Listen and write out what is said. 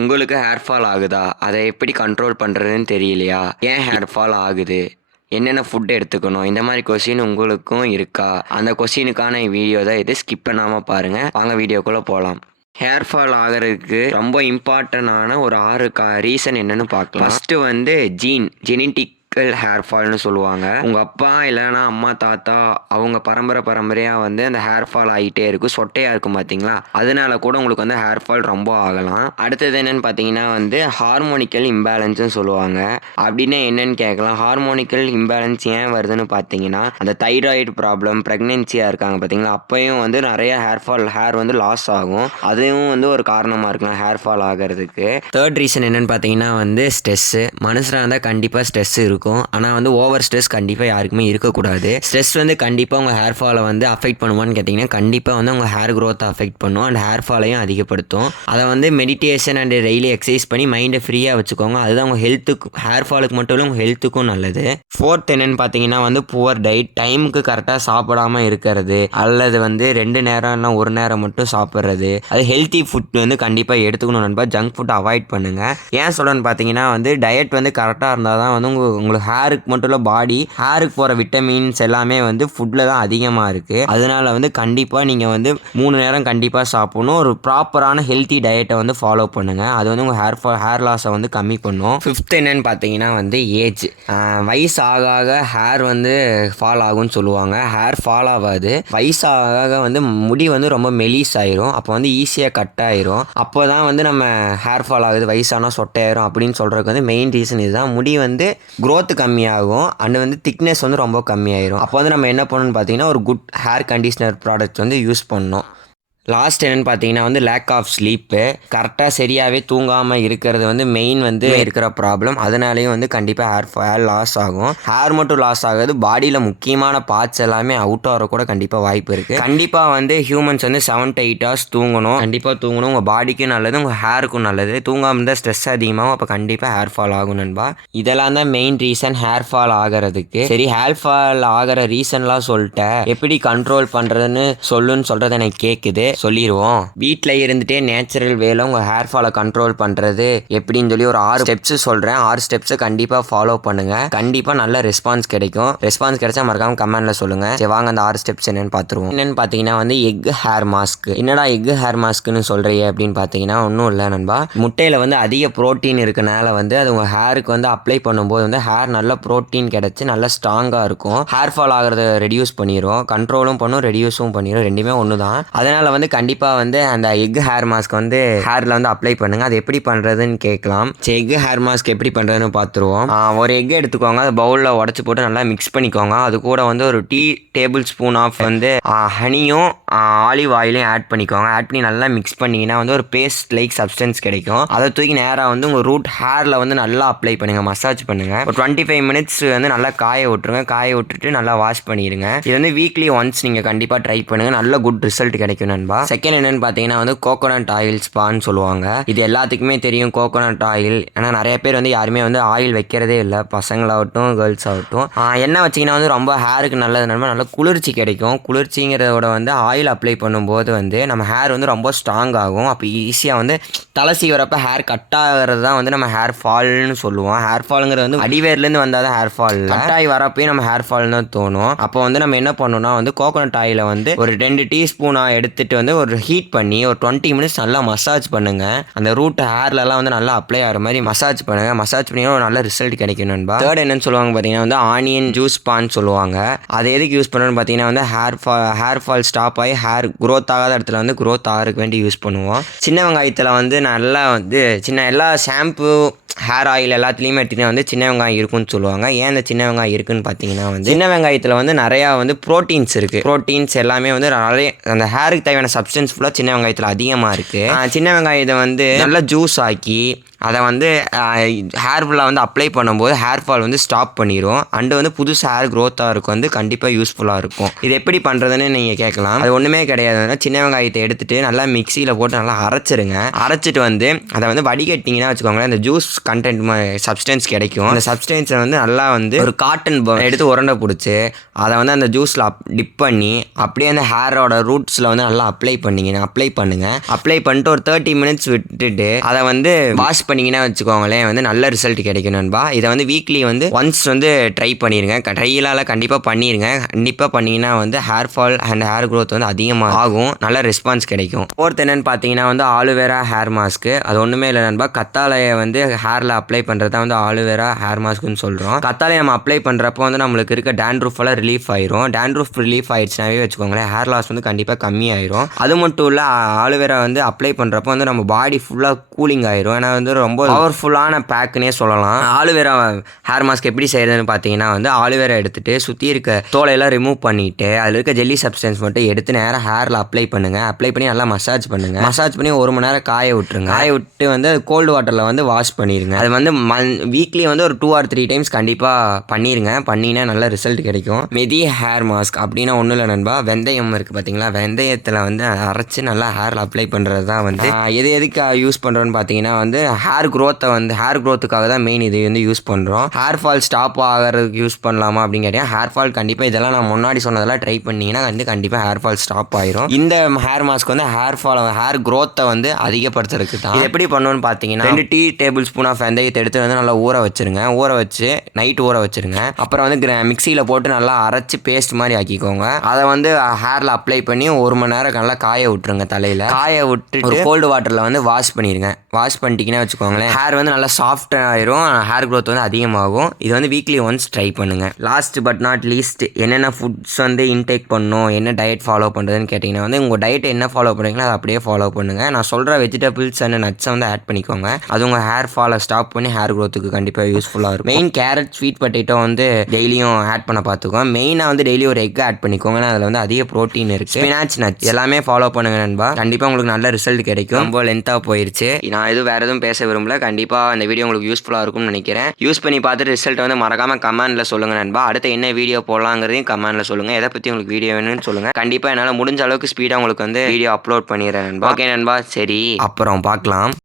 உங்களுக்கு hair fall ஆகுதா? அதை எப்படி கண்ட்ரோல் பண்ணுறதுன்னு தெரியலையா? ஏன் ஹேர் ஃபால் ஆகுது? என்னென்ன ஃபுட் எடுத்துக்கணும்? இந்த மாதிரி கொஸ்டின் உங்களுக்கும் இருக்கா? அந்த கொஸ்டினுக்கான வீடியோ தான் இது. ஸ்கிப் பண்ணாமல் பாருங்கள். வாங்க வீடியோக்குள்ளே போகலாம். ஹேர் ஃபால் ஆகிறதுக்கு ரொம்ப இம்பார்ட்டண்டான ஒரு 6 ரீசன் என்னன்னு பார்க்கலாம். ஃபஸ்ட்டு வந்து ஜெனட்டிக் ஹேர் ஃபால்னு சொல்லுவாங்க. உங்கள் அப்பா இல்லைன்னா அம்மா தாத்தா அவங்க பரம்பரையாக வந்து அந்த ஹேர் ஃபால் ஆகிட்டே இருக்கும், சொட்டையாக இருக்கும் பார்த்தீங்களா, அதனால கூட உங்களுக்கு வந்து ஹேர் ஃபால் ரொம்ப ஆகலாம். அடுத்தது என்னென்னு பார்த்தீங்கன்னா வந்து ஹார்மோனிக்கல் இம்பேலன்ஸ்னு சொல்லுவாங்க. அப்படின்னா என்னென்னு கேட்கலாம். ஹார்மோனிக்கல் இம்பேலன்ஸ் ஏன் வருதுன்னு பார்த்தீங்கன்னா, அந்த தைராய்டு ப்ராப்ளம், ப்ரெக்னென்சியாக இருக்காங்க பார்த்தீங்களா, அப்போயும் வந்து நிறைய ஹேர் வந்து லாஸ் ஆகும். அதுவும் வந்து ஒரு காரணமாக இருக்கலாம் ஹேர் ஃபால் ஆகிறதுக்கு. தேர்ட் ரீசன் என்னென்னு பார்த்தீங்கன்னா வந்து ஸ்ட்ரெஸ்ஸு. மனுஷனாக இருந்தால் கண்டிப்பாக ஸ்ட்ரெஸ் இருக்கும். ஆனால் வந்து ஓவர் ஸ்ட்ரெஸ் கண்டிப்பாக யாருக்குமே இருக்கக்கூடாது. ஸ்ட்ரெஸ் வந்து கண்டிப்பாக உங்கள் ஹேர் ஃபாலை வந்து அஃபெக்ட் பண்ணுவான்னு கேட்டிங்கன்னா, கண்டிப்பாக வந்து உங்கள் ஹேர் க்ரோத்தை அஃபெக்ட் பண்ணும் அண்ட் ஹேர் ஃபாலையும் அதிகப்படுத்தும். அதை வந்து மெடிடேஷன் அண்ட் டெய்லி எக்ஸசைஸ் பண்ணி மைண்டை ஃப்ரீயாக வச்சுக்கோங்க. அதுதான் உங்கள் ஹெல்த்துக்கு, ஹேர் ஃபாலுக்கு மட்டும் இல்லை உங்கள் ஹெல்த்துக்கும் நல்லது. ஃபோர்த் என்னென்னு பார்த்தீங்கன்னா வந்து புவர் டயட். டைமுக்கு கரெக்டாக சாப்பிடாமல் இருக்கிறது, அல்லது வந்து 2 நேரம் இல்லை 1 நேரம் மட்டும் சாப்பிட்றது. அது ஹெல்த்தி ஃபுட் வந்து கண்டிப்பாக எடுத்துக்கணும் நண்பா. ஜங்க் ஃபுட் அவாய்ட் பண்ணுங்கள். ஏன் சொல்கிறேன்னு பார்த்தீங்கன்னா வந்து டயட் வந்து கரெக்டாக இருந்தால் தான் வந்து உங்களுக்கு ஹேருக்கு மட்டும் இல்லை ஹேருக்கு போகிற விட்டமின்ஸ் எல்லாமே வந்து ஃபுட்டில் தான் அதிகமாக இருக்குது. அதனால் வந்து கண்டிப்பாக நீங்கள் வந்து 3 நேரம் கண்டிப்பாக சாப்பிடணும். ஒரு ப்ராப்பரான ஹெல்த்தி டயட்டை வந்து ஃபாலோ பண்ணுங்கள். அது வந்து உங்கள் ஹேர் லாஸை வந்து கம்மி பண்ணும். ஃபிஃப்த் என்னன்னு பார்த்தீங்கன்னா வந்து ஏஜ். வயசு ஆக ஆக ஹேர் வந்து ஃபால் ஆகும்னு சொல்லுவாங்க. ஹேர் ஃபால் ஆகாது. வயசு ஆக வந்து முடி வந்து ரொம்ப மெலிஸ் ஆயிரும். அப்போ வந்து ஈஸியாக கட் ஆயிரும். அப்போ தான் வந்து நம்ம ஹேர் ஃபால் ஆகுது, வயசானால் சொட்டையாயிரும் அப்படின்னு சொல்கிறதுக்கு வந்து மெயின் ரீசன் இதுதான். முடி வந்து க்ரோத் கம்மியாகும் அண்ட் வந்து திக்னஸ் வந்து ரொம்ப கம்மியாயிரும். அப்போ வந்து நம்ம என்ன பண்ணணும்னு பார்த்தீங்கன்னா ஒரு குட் ஹேர் கண்டிஷனர் ப்ராடக்ட் வந்து யூஸ் பண்ணணும். லாஸ்ட் என்னென்னு பார்த்தீங்கன்னா வந்து லேக் ஆஃப் ஸ்லீப்பு. கரெக்டாக சரியாகவே தூங்காமல் இருக்கிறது வந்து மெயின் வந்து இருக்கிற ப்ராப்ளம். அதனாலேயும் வந்து கண்டிப்பாக ஹேர் லாஸ் ஆகும். ஹேர் மட்டும் லாஸ் ஆகாது, பாடியில் முக்கியமான பார்ட்ஸ் எல்லாமே அவுட் ஆகிற கூட கண்டிப்பாக வாய்ப்பு இருக்குது. கண்டிப்பாக வந்து ஹியூமன்ஸ் வந்து 7 to 8 hours தூங்கணும். கண்டிப்பாக தூங்கணும். உங்கள் பாடிக்கும் நல்லது, உங்கள் ஹேருக்கும் நல்லது. தூங்காமல் இருந்தால் ஸ்ட்ரெஸ் அதிகமாகும். அப்போ கண்டிப்பாக ஹேர் ஃபால் ஆகும் நண்பா. இதெல்லாம் தான் மெயின் ரீசன் ஹேர் ஃபால் ஆகிறதுக்கு. சரி, ஹேர் ஃபால் ஆகிற ரீசன்லாம் சொல்லிட்டேன், எப்படி கண்ட்ரோல் பண்ணுறதுன்னு சொல்கிறத எனக்கு கேட்குது. சொல்லிடுவோம். வீட்டில் இருந்துகிட்டே நேச்சுரல் வேல உங்கள் ஹேர் ஃபாலை கண்ட்ரோல் பண்ணுறது எப்படின்னு சொல்லி ஒரு 6 ஸ்டெப்ஸ் சொல்கிறேன். 6 ஸ்டெப்ஸை கண்டிப்பாக ஃபாலோ பண்ணுங்கள். கண்டிப்பாக நல்ல ரெஸ்பான்ஸ் கிடைக்கும். ரெஸ்பான்ஸ் கிடைச்சா மறக்காமல் கமெண்ட்டில் சொல்லுங்கள். சரி, வாங்க அந்த 6 ஸ்டெப்ஸ் என்னென்னு பார்த்துருவோம். என்னென்னு பார்த்தீங்கன்னா வந்து எக் ஹேர் மாஸ்க். என்னடா எக் ஹேர் மாஸ்க்குன்னு சொல்கிறீங்க அப்படின்னு பார்த்தீங்கன்னா ஒன்றும் இல்லை நண்பா. முட்டையில் வந்து அதிக ப்ரோட்டீன் இருக்கனால வந்து அது உங்கள் ஹேருக்கு வந்து அப்ளை பண்ணும்போது வந்து ஹேர் நல்ல ப்ரோட்டீன் கிடச்சி நல்லா ஸ்ட்ராங்காக இருக்கும். ஹேர் ஃபால் ஆகிறத ரெடியூஸ் பண்ணிடும். கண்ட்ரோலும் பண்ணும், ரெடியூஸும் பண்ணிடும். ரெண்டுமே ஒன்று தான். அதனால் வந்து கண்டிப்பாக வந்து அந்த எக் ஹேர் மாஸ்க் வந்து ஹேரில் வந்து அப்ளை பண்ணுங்கள். அது எப்படி பண்ணுறதுன்னு கேட்கலாம். சரி, எக் ஹேர் மாஸ்க் எப்படி பண்ணுறதுன்னு பார்த்துருவோம். ஒரு எக் எடுத்துக்கோங்க. அது பவுலில் உடச்சி போட்டு நல்லா மிக்ஸ் பண்ணிக்கோங்க. அது கூட வந்து ஒரு டேபிள் ஸ்பூன் ஆஃப் வந்து ஹனியும் ஆலிவ் ஆயிலையும் ஆட் பண்ணிக்கோங்க. ஆட் பண்ணி நல்லா மிக்ஸ் பண்ணிங்கன்னா வந்து ஒரு பேஸ்ட் லைக் சப்ஸ்டன்ஸ் கிடைக்கும். அதை தூக்கி நேராக வந்து உங்கள் ரூட் ஹேரில் வந்து நல்லா அப்ளை பண்ணுங்கள், மசாஜ் பண்ணுங்கள். ஒரு 25 minutes வந்து நல்லா காய விட்டுருங்க. காய விட்டுட்டு நல்லா வாஷ் பண்ணிடுங்க. இது வந்து வீக்லி ஒன்ஸ் நீங்கள் கண்டிப்பாக ட்ரை பண்ணுங்கள். நல்ல குட் ரிசல்ட் கிடைக்கும் நண்பா. செகண்ட் என்னன்னு பார்த்தீங்கன்னா வந்து கோகோனட் ஆயில் ஸ்பான்னு சொல்லுவாங்க. இது எல்லாத்துக்குமே தெரியும் கோகோனட் ஆயில். ஏன்னா நிறைய பேர் வந்து யாருமே வந்து ஆயில் வைக்கிறதே இல்லை, பசங்களாகட்டும் கேர்ள்ஸ் ஆகட்டும். எண்ணெய் வச்சிங்கன்னா வந்து ரொம்ப ஹேருக்கு நல்லது நண்பா. நல்ல குளிர்ச்சி கிடைக்கும். குளிர்ச்சிங்கிறதோட வந்து ஆயில் அப்ளை பண்ணும்போது வந்து நம்ம ஹேர் வந்து ரொம்ப ஸ்ட்ராங் ஆகும். அப்போ ஈஸியாக வந்து தலை சீவரப்போ ஹேர் கட் ஆகிறது தான் வந்து நம்ம ஹேர் ஃபால்னு சொல்லுவோம். ஹேர் ஃபாலுங்கிறது வந்து அடிவேர்லேருந்து வந்தால் தான் ஹேர் ஃபால். கட் ஆகி வரப்போயும் நம்ம ஹேர் ஃபால்னு தான் தோணும். அப்போ வந்து நம்ம என்ன பண்ணணும்னா வந்து கோகோனட் ஆயிலை வந்து ஒரு 2 டீஸ்பூனாக எடுத்துகிட்டு வந்து ஒரு ஹீட் பண்ணி ஒரு 20 minutes நல்லா மசாஜ் பண்ணுங்கள். அந்த ரூட் ஹேர்லலாம் வந்து நல்லா அப்ளை ஆகிற மாதிரி மசாஜ் பண்ணுங்கள். மசாஜ் பண்ணி ஒரு நல்ல ரிசல்ட் கிடைக்கும் நண்பா. தேர்ட் என்னன்னு சொல்லுவாங்க பார்த்தீங்கன்னா வந்து ஆனியன் ஜூஸ் பான்னு சொல்லுவாங்க. அது எதுக்கு யூஸ் பண்ணணும்னு பார்த்தீங்கன்னா வந்து ஹேர் ஃபால் ஸ்டாப் ஆகி ஹேர் க்ரோத் ஆகாத இடத்துல வந்து க்ரோத் ஆகிறதுக்கு வேண்டி யூஸ் பண்ணுவோம். சின்ன வெங்காயத்தில் வந்து நல்லா வந்து எல்லா ஷாம்பு ஹேர் ஆயில் எல்லாத்துலேயுமே எடுத்துகிட்டா வந்து சின்ன வெங்காயம் இருக்குன்னு சொல்லுவாங்க. ஏன் இந்த சின்ன வெங்காயம் இருக்குன்னு பார்த்தீங்கன்னா வந்து சின்ன வெங்காயத்தில் வந்து நிறையா வந்து ப்ரோட்டீன்ஸ் இருக்குது. ப்ரோட்டீன்ஸ் எல்லாமே வந்து நிறைய அந்த ஹேருக்கு தேவையான சப்ஸ்டன்ஸ் ஃபுல்லாக சின்ன வெங்காயத்தில் அதிகமாக இருக்குது. சின்ன வெங்காயத்தை வந்து நல்லா ஜூஸ் ஆக்கி அதை வந்து ஹேர் ஃபுல்லாக வந்து அப்ளை பண்ணும்போது ஹேர் ஃபால் வந்து ஸ்டாப் பண்ணிடும். அண்டு வந்து புதுசு ஹேர் க்ரோத்தாக இருக்கும் வந்து கண்டிப்பாக யூஸ்ஃபுல்லாக இருக்கும். இது எப்படி பண்ணுறதுன்னு நீங்கள் கேட்கலாம். அது ஒன்றுமே கிடையாதுன்னா சின்ன வெங்காயத்தை எடுத்துகிட்டு நல்லா மிக்சியில் போட்டு நல்லா அரைச்சிருங்க. அரைச்சிட்டு வந்து அதை வந்து வடிகட்டிங்கன்னா வச்சுக்கோங்களேன், அந்த ஜூஸ் கண்டென்ட் சப்ஸ்டன்ஸ் கிடைக்கும். அந்த சப்ஸ்டன்ஸை வந்து நல்லா வந்து ஒரு காட்டன் எடுத்து உருண்டை பிடிச்சி அதை வந்து அந்த ஜூஸில் டிப் பண்ணி அப்படியே அந்த ஹேரோட ரூட்ஸில் வந்து நல்லா அப்ளை பண்ணுங்கள். அப்ளை பண்ணிட்டு ஒரு 30 மினிட்ஸ் விட்டுட்டு அதை வந்து வாஷ் பண்ணிங்கன்னா வச்சுக்கோங்களேன் வந்து நல்ல ரிசல்ட் கிடைக்கும் நண்பா. இதை வந்து வீக்லி வந்து ஒன்ஸ் வந்து ட்ரை பண்ணிடுங்க. ட்ரையிலால் கண்டிப்பாக பண்ணிடுங்க. கண்டிப்பாக பண்ணிங்கன்னா வந்து hair fall and hair growth வந்து அதிகமாக ஆகும். நல்ல ரெஸ்பான்ஸ் கிடைக்கும். ஃபோர்த் என்னென்னு பார்த்தீங்கன்னா வந்து ஆலுவேரா ஹேர் மாஸ்க்கு. அது ஒன்றுமே இல்லை நண்பா, கத்தாழையை வந்து ஹேரில் அப்ளை பண்ணுறது தான் வந்து ஆலுவேரா ஹேர் மாஸ்க்குன்னு சொல்கிறோம். கத்தாழையை நம்ம அப்ளை பண்ணுறப்போ வந்து நம்மளுக்கு இருக்க டேண்ட்ரூஃப் எல்லாம் ரிலீஃப் ஆயிரும். டேண்ட்ரூஃப் ரிலீஃப் ஆயிடுச்சுனாவே வச்சுக்கோங்களேன் ஹேர் லாஸ் வந்து கண்டிப்பாக கம்மியாயிரும். அது மட்டும் இல்லை, ஆலுவேரா வந்து அப்ளை பண்ணுறப்போ வந்து நம்ம பாடி ஃபுல்லாக கூலிங் ஆயிரும். ஏன்னா வந்து ரொம்ப பவர்ஃபுல்லான பேக்குன்னே சொல்லலாம். ஆலுவேரா ஹேர் மாஸ்க் எப்படி செய்யறதுன்னு பார்த்தீங்கன்னா வந்து ஆலுவேரா எடுத்துட்டு சுற்றி இருக்க தோலையெல்லாம் ரிமூவ் பண்ணிட்டு அதில் இருக்க ஜெல்லி சப்ஸ்டன்ஸ் மட்டும் எடுத்து நேராக ஹேரில் அப்ளை பண்ணுங்கள். அப்ளை பண்ணி நல்லா மசாஜ் பண்ணி 1 மணி நேரம் காய விட்டுருங்க. காய விட்டு வந்து கோல்டு வாட்டரில் வந்து வாஷ் பண்ணிடுங்க. அது வந்து வீக்லி வந்து ஒரு 2 or 3 டைம்ஸ் கண்டிப்பாக பண்ணிடுங்க. பண்ணினா நல்ல ரிசல்ட் கிடைக்கும். மெதி ஹேர் மாஸ்க் அப்படின்னா ஒன்றும் இல்லை நண்பா, வெந்தயம் இருக்குது பார்த்தீங்களா, வெந்தயத்தில் வந்து அரைச்சி நல்லா ஹேரில் அப்ளை பண்ணுறது தான் வந்து எதுக்கு யூஸ் பண்ணுறோன்னு பார்த்தீங்கன்னா வந்து ஹேர் க்ரோத்துக்காக தான் மெயின் இது வந்து யூஸ் பண்ணுறோம். ஹேர் ஃபால் ஸ்டாப் ஆகிறதுக்கு யூஸ் பண்ணலாமா அப்படின்னு கேட்டீங்கன்னா ஹேர் ஃபால் கண்டிப்பாக இதெல்லாம் நான் முன்னாடி சொன்னதெல்லாம் ட்ரை பண்ணிங்கன்னா வந்து கண்டிப்பாக ஹேர் ஃபால் ஸ்டாப் ஆயிரும். இந்த ஹேர் மாஸ்க் வந்து ஹேர் க்ரோத்தை வந்து அதிகப்படுத்துறதுக்கு தான். இது எப்படி பண்ணணும்னு பார்த்தீங்கன்னா 2 டீ டேபிள் ஸ்பூன் ஆஃப் வெந்தயத்தை எடுத்து வந்து நல்லா ஊற வச்சு நைட் ஊற வச்சுருங்க. அப்புறம் வந்து மிக்சியில் போட்டு நல்லா அரைச்சி பேஸ்ட் மாதிரி ஆக்கிக்கோங்க. அதை வந்து ஹேரில் அப்ளை பண்ணி 1 மணி நேரம் நல்லா காய விட்டுருங்க. தலையில் காய விட்டுட்டு கோல்டு வாட்டரில் வந்து வாஷ் பண்ணிடுங்க. வாஷ் பண்ணிட்டீங்கன்னா வச்சுக்கோங்களேன் ஹேர் வந்து நல்லா சாஃப்ட் ஆயிரும். ஹேர் க்ரோத் வந்து அதிகமாகும். இது வந்து வீக்லி ஒன்ஸ் ட்ரை பண்ணுங்கள். லாஸ்ட் பட் நாட் லீஸ்ட் என்னென்ன ஃபுட்ஸ் வந்து இன்டேக் பண்ணணும், என்ன டயட் ஃபாலோ பண்ணுறதுன்னு கேட்டிங்கன்னா வந்து உங்கள் டயட்டை என்ன ஃபாலோ பண்ணுறீங்களோ அதை அப்படியே ஃபாலோ பண்ணுங்கள். நான் சொல்கிற வெஜிடபிள்ஸ் அண்ட் நட்ஸை வந்து ஆட் பண்ணிக்கோங்க. அது உங்கள் ஹேர் ஃபாலை ஸ்டாப் பண்ணி ஹேர் க்ரோத்துக்கு கண்டிப்பாக யூஸ்ஃபுல்லாக இருக்கும். மெயின் கேரட், ஸ்வீட் பொட்டேட்டோ வந்து டெய்லியும் ஆட் பண்ண பார்த்துக்கோங்க. மெயினாக வந்து டெய்லி ஒரு எக் ஆட் பண்ணிக்கோங்க. அதில் வந்து அதிக ப்ரோட்டீன் இருக்குது. ஸ்பினாச், நட்ஸ் எல்லாமே ஃபாலோ பண்ணுங்க நண்பா. கண்டிப்பாக உங்களுக்கு நல்ல ரிசல்ட் கிடைக்கும். ரொம்ப லென்த்தாக போயிடுச்சு, நான் வேறு எதுவும் பேச விரும்பல. கண்டிப்பாக இந்த வீடியோ உங்களுக்கு யூஸ்ஃபுல்லாக இருக்கும்னு நினைக்கிறேன். யூஸ் பண்ணி பார்த்துட்டு ரிசல்ட் வந்து மறக்காமல் கமெண்ட்டில் சொல்லுங்கள் நண்பா. அடுத்து என்ன வீடியோ போடலாங்கிறதையும் கமெண்ட்டில் சொல்லுங்கள். எதை பற்றி உங்களுக்கு வீடியோ வேணும்னு சொல்லுங்கள். கண்டிப்பாக என்னால் முடிஞ்ச அளவுக்கு ஸ்பீடாக உங்களுக்கு வந்து வீடியோ அப்லோட் பண்ணிடுறேன் நண்பா. ஓகே நண்பா, சரி அப்புறம் பார்க்கலாம்.